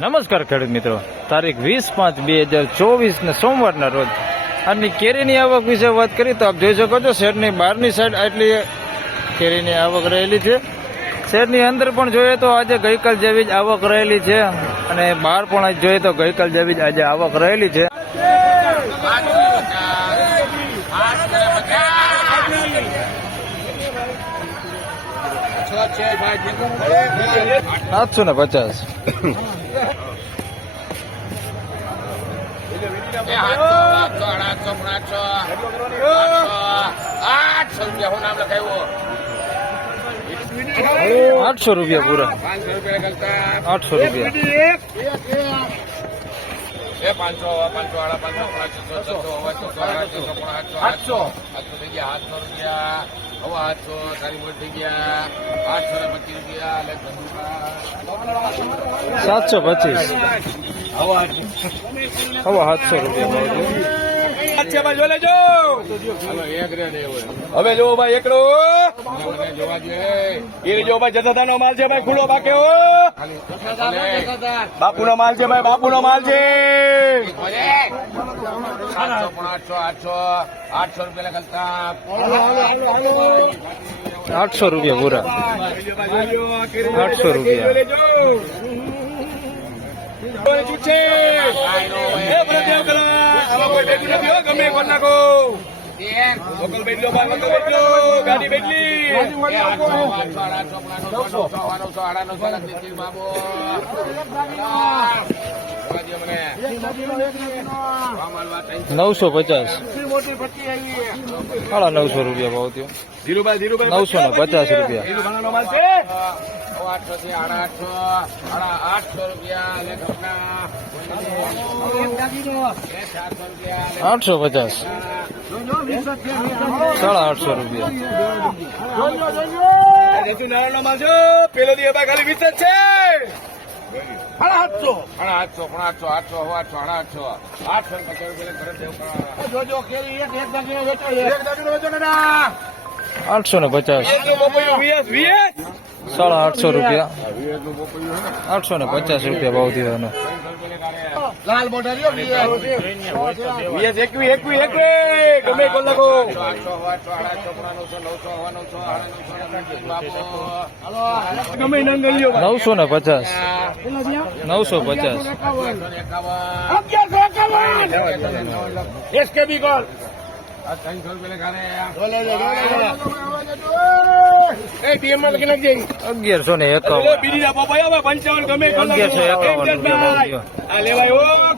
નમસ્કાર ખેડૂત મિત્રો, તારીખ 20/5/2024 ને સોમવારના રોજ આજની કેરીની આવક વિશે વાત કરી તો આપ જોઈ શકો છો શહેરની બહારની સાઈડ આટલી કેરીની આવક રહેલી છે. શહેરની અંદર પણ જોઈએ તો આજે ગઈકાલ જેવી જ આવક રહેલી છે અને બહાર પણ જોઈએ તો ગઈકાલ જેવી જ આજે આવક રહેલી છે. ₹750 ₹800 પૂરા. ₹800 ₹725 હવે જો ભાઈ એકડો એ જો ભાઈ જથ્થાનો માલ છે ભાઈ, ખુલ્લો બાકે બાપુ નો માલ છે ભાઈ, બાપુ નો માલ છે. 800 રૂપિયા કરતા ₹800 પૂરા. ₹800 ગમે કોણ નાખો ગાડી બેટલી 950 ₹900 ભાવ થયો. ₹950 ₹850 ₹850 પેલો દી ખાલી 20 છે. 850 ₹850 ભાવ થયો. લાલ બોર્ડર ગમે કોણ લખો 950 એસકેબી કોલ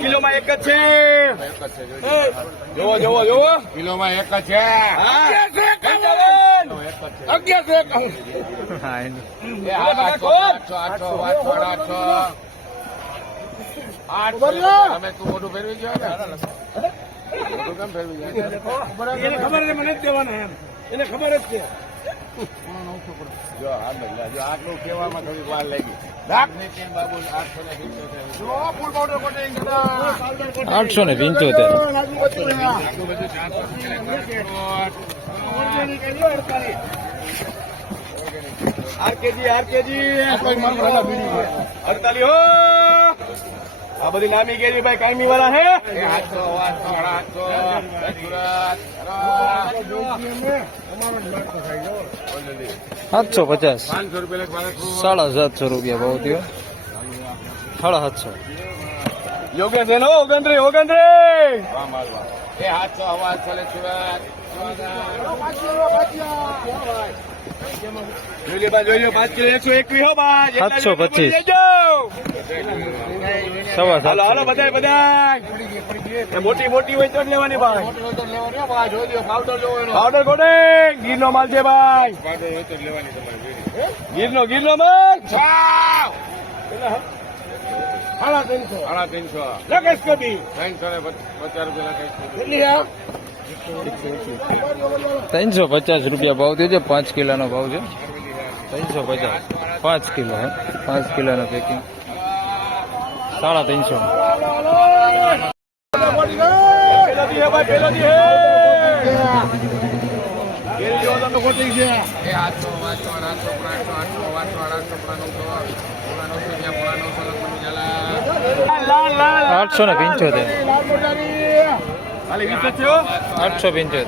કિલોમાં એક જ છે. જોવો જોવો જોવો, કિલોમાં એક જ છે. 11 તમે તું મોટું ફેરવી ગયો એને ખબર છે, મને જ દેવાના એમ એને ખબર જ છે. જો આટલું કહેવામાં થોડી વાર લાગી. 875 આરકેજી 48 હો. આ બધી નામી કેરી ભાઈ કાયમી વાળા હે. 750 500 રૂપિયા ₹750 ભાવ થયો. 750 યોગ્ય છે નો 29 એ 700 ચલે સુરત. જોઈ લે 5 કિલો 121 હો ભાઈ. 725 હાલો બધા મોટી હોય તો જ લેવાની ભાઈ. પાવડર કોડે ગીર નો માલ છે ભાઈ. ગીર નો માલ 350 લખેશ કબી ₹350 ભાવ થયો છે. 5 કિલોનો ભાવ છે. 350 5 કિલો 5 કિલોનો પેકિંગ 350. 875. ખાલી 20 થયો 875.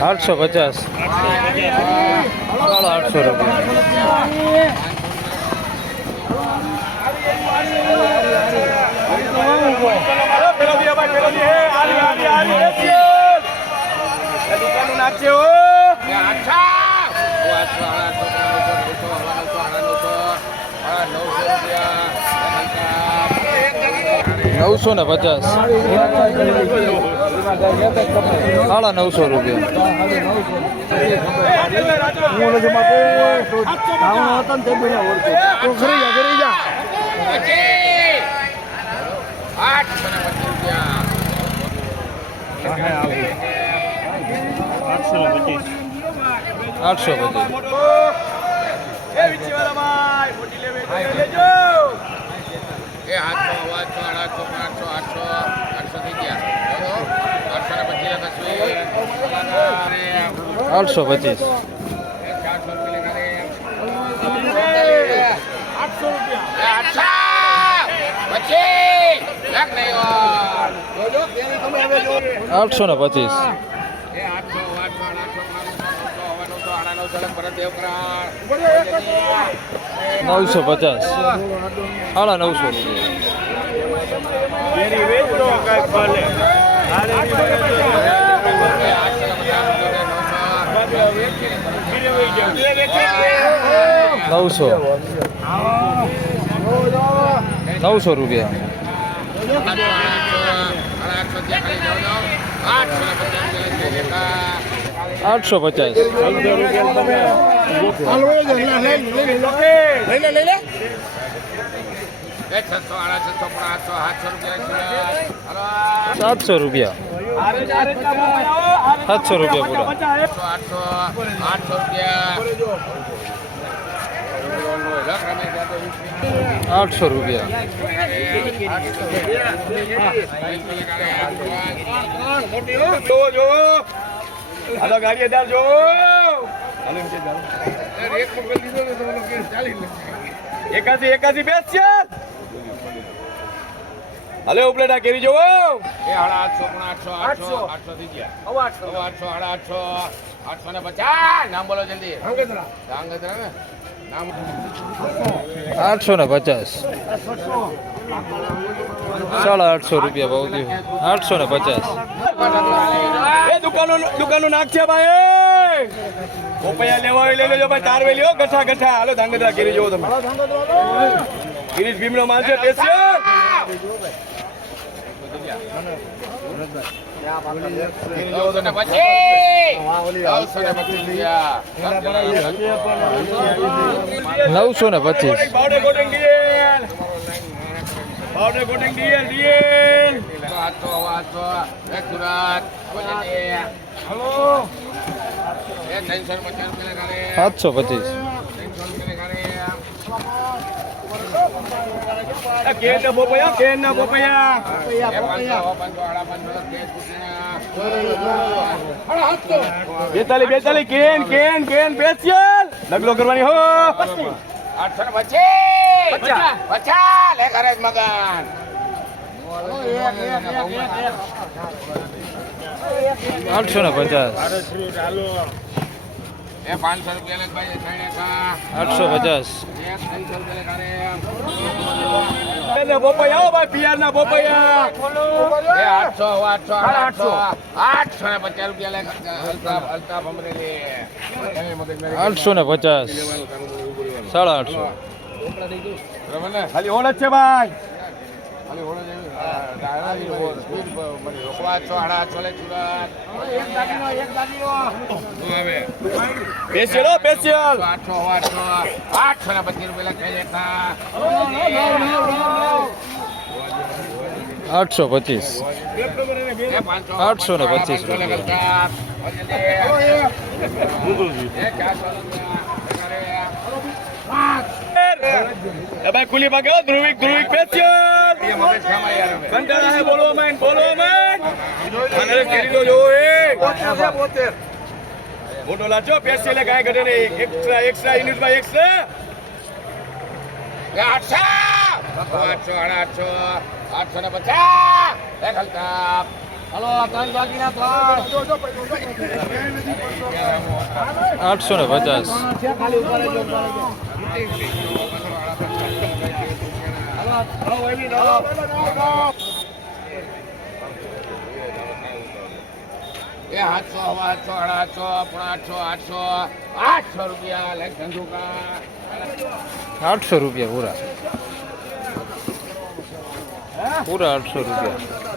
850. 850 રૂપિયા. પેલો બી ભાઈ પેલો બી હે આલી આલી આલી દુકાન નાખશે હો 950. 950 825. 825. 950. 950 રૂપિયા. 850. ₹700 રૂપિયા. 700 રૂપિયા પૂરા. 800 રૂપિયા. હાલો ગાડીદાર જો એકાસી બેસ છે હલે ઉપલેટા કેવી જોવો 850 નામ બોલો જલ્દી 850. 850 રૂપિયા ભાવ થયો. 850. એ દુકાનનું નાક છે ભાઈ પોપૈયા લેવા હોય લઈ લેજો ભાઈ તારવે લ્યો ગઠા ગઠા હાલો ધાંગધ્રા કેરી જોવો તમે ગિરીશ ભીમનો માલ છે special 925. Powder coating DL hello 725. Can ના પોપૈયા બેતાલી કેન સ્પેશિયલ ડગલો કરવાની હો 850 લે કરે મગન 850. 500 રૂપિયા લખ ભાઈ 850. પોપૈયા ભાઈ પિયાર ના પોપૈયા 850 રૂપિયા લખ અલ્તાફ અમરેલી 850. 850. ખાલી ઓળ જ છે ભાઈ સ્પેશિયલ 825 રૂપિયા 825. 825 રૂપિયા. ભાઈ ખુલી ભાગે ધ્રુવિક સ્પેશિયલ કંટાળા હે બોલવા માંડ કેરી તો જો 850 મોટો લાચો પેસી એટલે કાંઈ ઘટે નહીં એક્સ્ટ્રા એક્સ્ટ્રા યુનિટમાં એક્સ્ટ્રા 800 રૂપિયા લાખ ધંધુકા 800 રૂપિયા પૂરા 800 રૂપિયા